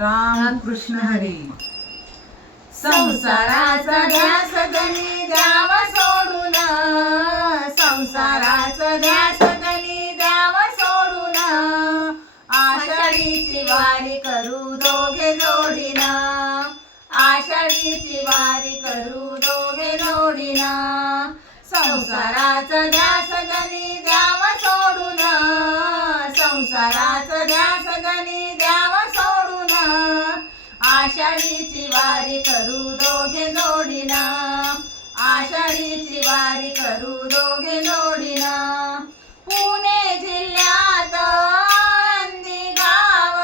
राम कृष्ण हरी. संसाराचा ध्यास धनी द्यावा सोडून, संसाराचा ध्यास धनी द्यावा सोडून, आषाढीची वारी करू दोघे जोडीन, आषाढीची वारी करू दोघे जोडीन. संसाराचा ध्यास धनी द्यावा सोडून, संसाराचा ध्यास धनी द्यावा सोडून, आषाढीची वारी करू दोघे जोडीन, आषाढीची वारी करू दोघे जोडीन. पुणे जिल्ह्यात आळंदी गाव,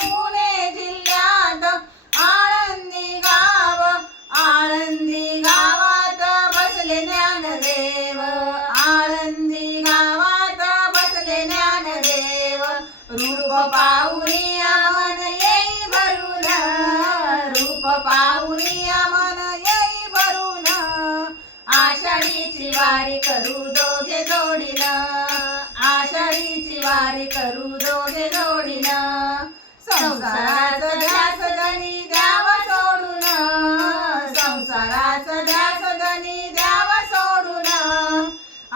पुणे जिल्ह्यात आळंदी गाव, आळंदी गावात बसले ज्ञानदेव, आळंदी गावात बसले ज्ञानदेव. रूप पाहुनिया मन येई भरून, रूप पाहुनिया मन येई भरून, आषाढीची वारी करू दोघे जोडीन, आषाढीची वारी करू दोघे जोडीन. संसाराचा ध्यास धनी द्यावा सोडून, संसाराचा ध्यास धनी द्यावा सोडून,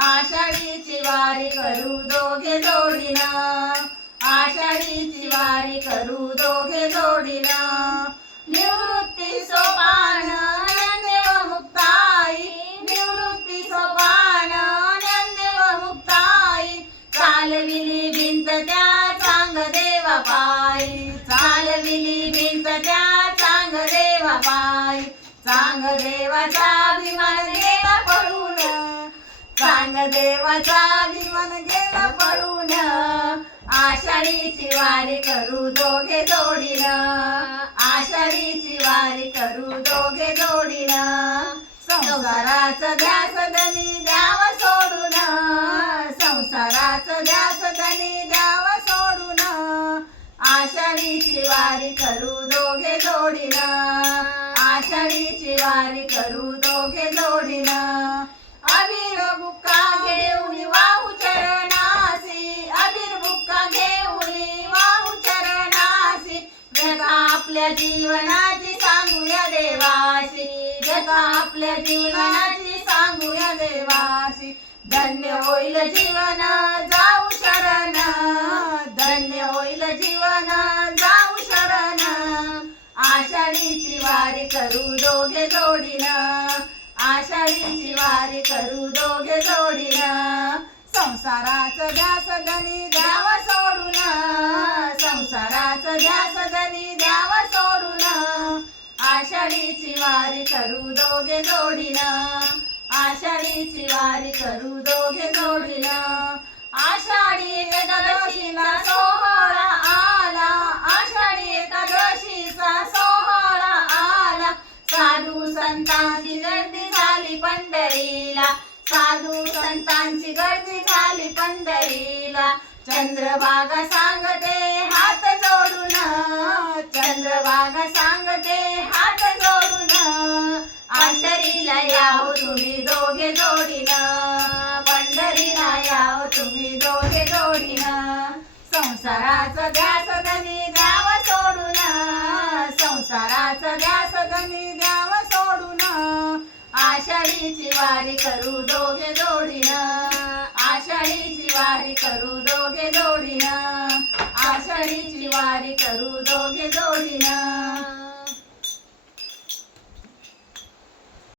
आषाढीची वारी करू दोघे जोडीन, आषाढीची वारी करू दोघे जोडीन. निवृत्ती सोपान ज्ञानदेव मुक्ताई, निवृत्ती सोपान ज्ञानदेव मुक्ताई, चालविली भिंत त्या चांगदेवा पायी, चालविली भिंत त्या चांगदेवा पायी. चांगदेवाचा अभिमान गेला पळून, चांगदेवाचा अभिमान गेला पळून, आषाढीची वारी करू दोघे जोडीन, आषाढीची वारी करू दोघे जोडीन. संसाराचा ध्यास धनी द्यावा सोडून, संसाराचा ध्यास धनी द्यावा सोडून, आषाढीची वारी करू दोघे जोडीन, आषाढीची वारी करू दोघे जोडीन. अबीर बुक्का घेऊन वाहू चरणासी, अबीर बुक्का घेऊन वाहू चरणासी, व्यथा आपल्या जीवनाची सांगूया देवाशी, व्यथा आपल्या जीवनाची सांगूया देवाशी. धन्य होईल जीवन जाऊ शरण, धन्य होईल जीवन जाऊ शरण, आषाढीची वारी करू दोघे जोडीन, आषाढीची वारी करू दोघे जोडीन. संसाराचा ध्यास धनी द्यावा सोडून, संसाराचा ध्यास धनी द्यावा सोडून, आषाढीची वारी करू दोघे जोडीन, आषाढीची वारी करू दोघे जोडीन. आषाढी एकादशीचा सोहळा आला, आषाढी एकादशीचा सोहळा आला, साधू संतांची गर्दी झाली पंढरीला, साधू संतांची गर्दी झाली पंढरीला. चंद्रभागा सांगते हात जोडून, चंद्रभागा सांगते हात जोडून, आषाढीला यावं तुम्ही दोघे जोडीन, पंढरीला यावं तुम्ही दोघे जोडीन. संसाराचा ध्यास धनी द्यावा सोडून, संसाराचा ध्यास धनी द्यावा सोडून, आषाढीची वारी करू दोघे जोडीन, आषाढीची वारी करू दोघे जोडीन, आषाढीची वारी करू दोघे जोडीन.